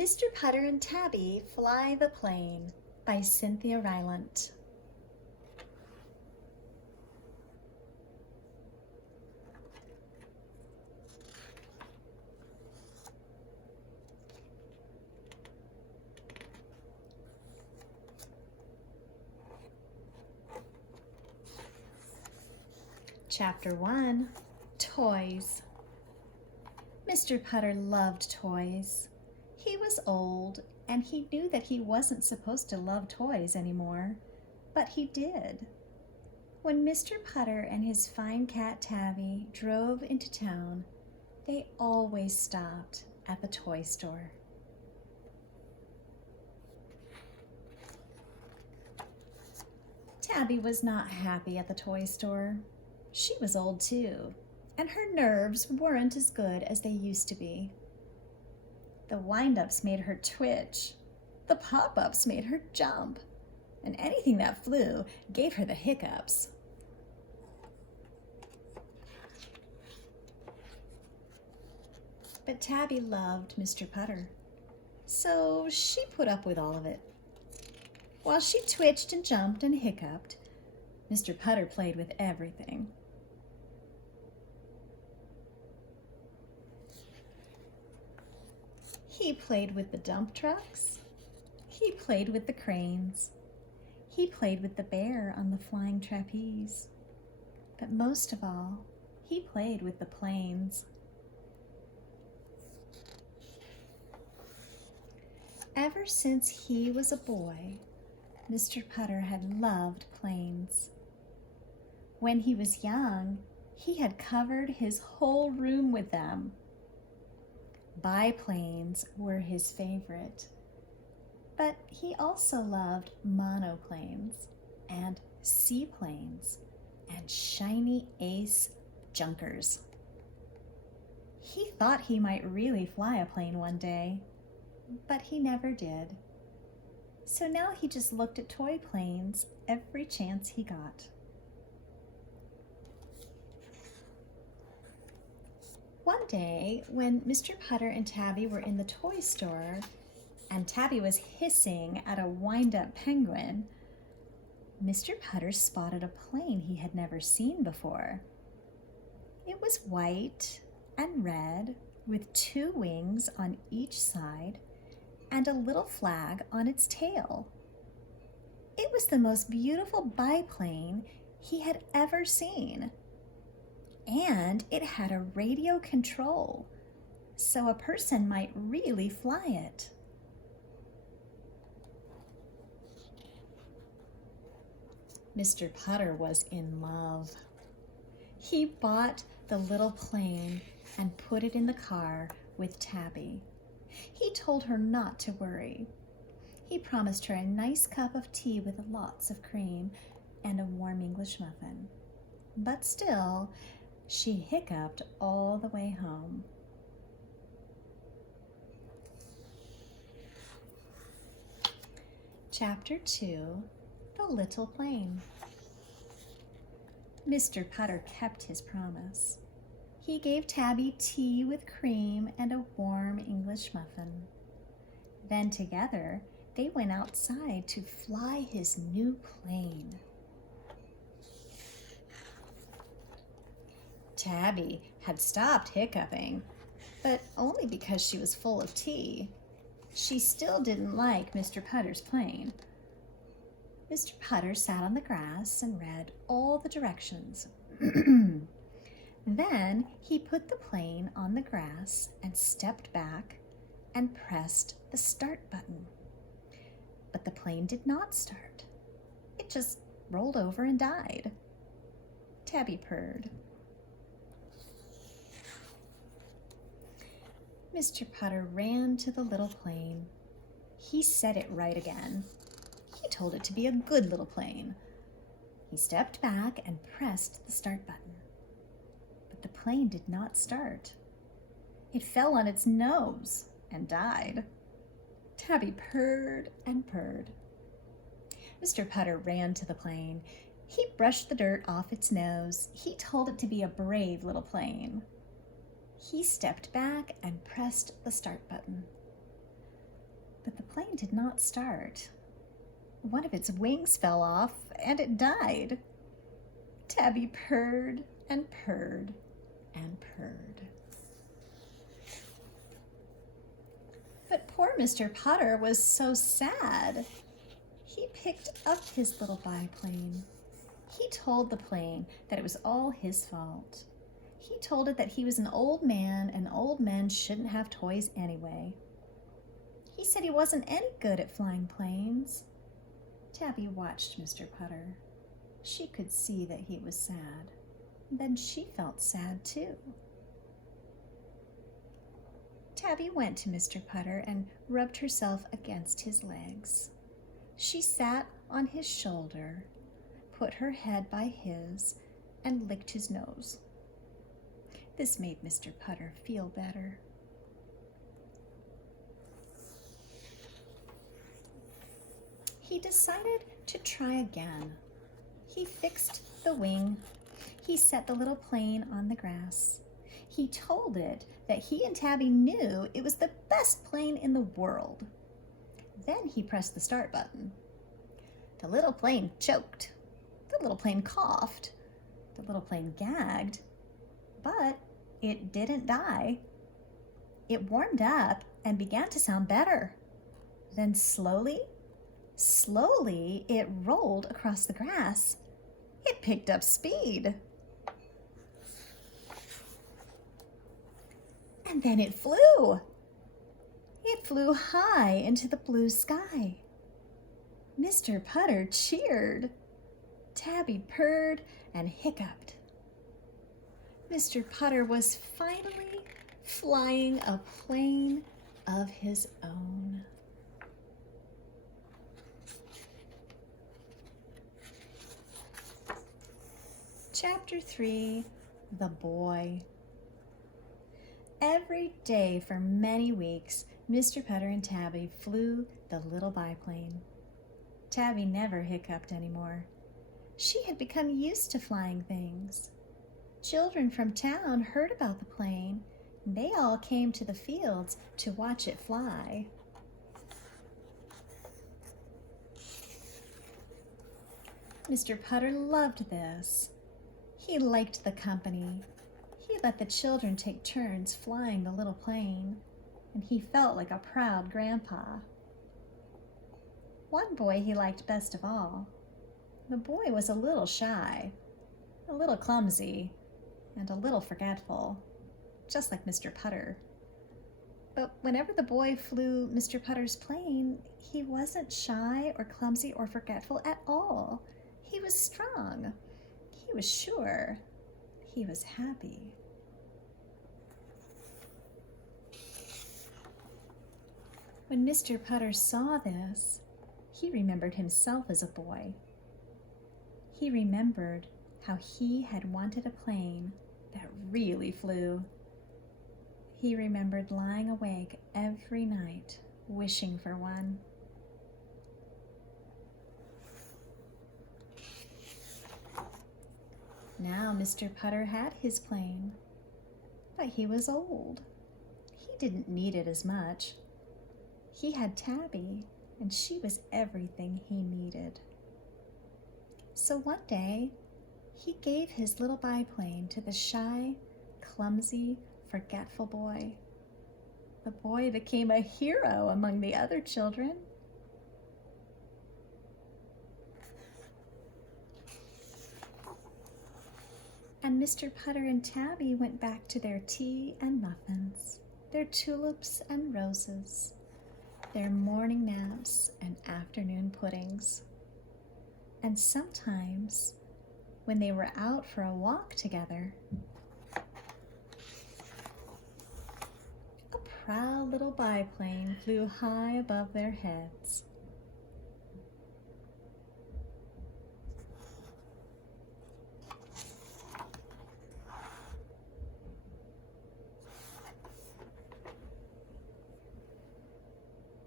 Mr. Putter and Tabby Fly the Plane by Cynthia Rylant. Chapter 1, Toys. Mr. Putter loved toys. He was old, and he knew that he wasn't supposed to love toys anymore, but he did. When Mr. Putter and his fine cat Tabby drove into town, they always stopped at the toy store. Tabby was not happy at the toy store. She was old too, and her nerves weren't as good as they used to be. The wind-ups made her twitch. The pop-ups made her jump. And anything that flew gave her the hiccups. But Tabby loved Mr. Putter, so she put up with all of it. While she twitched and jumped and hiccuped, Mr. Putter played with everything. He played with the dump trucks. He played with the cranes. He played with the bear on the flying trapeze. But most of all, he played with the planes. Ever since he was a boy, Mr. Putter had loved planes. When he was young, he had covered his whole room with them. Biplanes were his favorite, but he also loved monoplanes and seaplanes and shiny ace junkers. He thought he might really fly a plane one day, but he never did. So now he just looked at toy planes every chance he got. One day, when Mr. Putter and Tabby were in the toy store, and Tabby was hissing at a wind-up penguin, Mr. Putter spotted a plane he had never seen before. It was white and red, with 2 wings on each side and a little flag on its tail. It was the most beautiful biplane he had ever seen. And it had a radio control, so a person might really fly it. Mr. Putter was in love. He bought the little plane and put it in the car with Tabby. He told her not to worry. He promised her a nice cup of tea with lots of cream and a warm English muffin. But still, she hiccuped all the way home. Chapter 2, The Little Plane. Mr. Putter kept his promise. He gave Tabby tea with cream and a warm English muffin. Then together, they went outside to fly his new plane. Tabby had stopped hiccuping, but only because she was full of tea. She still didn't like Mr. Putter's plane. Mr. Putter sat on the grass and read all the directions. Then he put the plane on the grass and stepped back and pressed the start button. But the plane did not start. It just rolled over and died. Tabby purred. Mr. Putter ran to the little plane. He set it right again. He told it to be a good little plane. He stepped back and pressed the start button. But the plane did not start. It fell on its nose and died. Tabby purred and purred. Mr. Putter ran to the plane. He brushed the dirt off its nose. He told it to be a brave little plane. He stepped back and pressed the start button. But the plane did not start. One of its wings fell off and it died. Tabby purred and purred and purred. But poor Mr. Putter was so sad. He picked up his little biplane. He told the plane that it was all his fault. He told it that he was an old man and old men shouldn't have toys anyway. He said he wasn't any good at flying planes. Tabby watched Mr. Putter. She could see that he was sad. Then she felt sad too. Tabby went to Mr. Putter and rubbed herself against his legs. She sat on his shoulder, put her head by his, and licked his nose. This made Mr. Putter feel better. He decided to try again. He fixed the wing. He set the little plane on the grass. He told it that he and Tabby knew it was the best plane in the world. Then he pressed the start button. The little plane choked. The little plane coughed. The little plane gagged. But it didn't die. It warmed up and began to sound better. Then slowly, it rolled across the grass. It picked up speed. And then it flew. It flew high into the blue sky. Mr. Putter cheered. Tabby purred and hiccuped. Mr. Putter was finally flying a plane of his own. Chapter 3, The Boy. Every day for many weeks, Mr. Putter and Tabby flew the little biplane. Tabby never hiccuped anymore. She had become used to flying things. Children from town heard about the plane, and they all came to the fields to watch it fly. Mr. Putter loved this. He liked the company. He let the children take turns flying the little plane, and he felt like a proud grandpa. One boy he liked best of all. The boy was a little shy, a little clumsy, and a little forgetful, just like Mr. Putter. But whenever the boy flew Mr. Putter's plane, he wasn't shy or clumsy or forgetful at all. He was strong. He was sure. He was happy. When Mr. Putter saw this, he remembered himself as a boy. He remembered how he had wanted a plane that really flew. He remembered lying awake every night, wishing for one. Now Mr. Putter had his plane, but he was old. He didn't need it as much. He had Tabby, and she was everything he needed. So one day, he gave his little biplane to the shy, clumsy, forgetful boy. The boy became a hero among the other children. And Mr. Putter and Tabby went back to their tea and muffins, their tulips and roses, their morning naps and afternoon puddings. And sometimes, when they were out for a walk together, a proud little biplane flew high above their heads.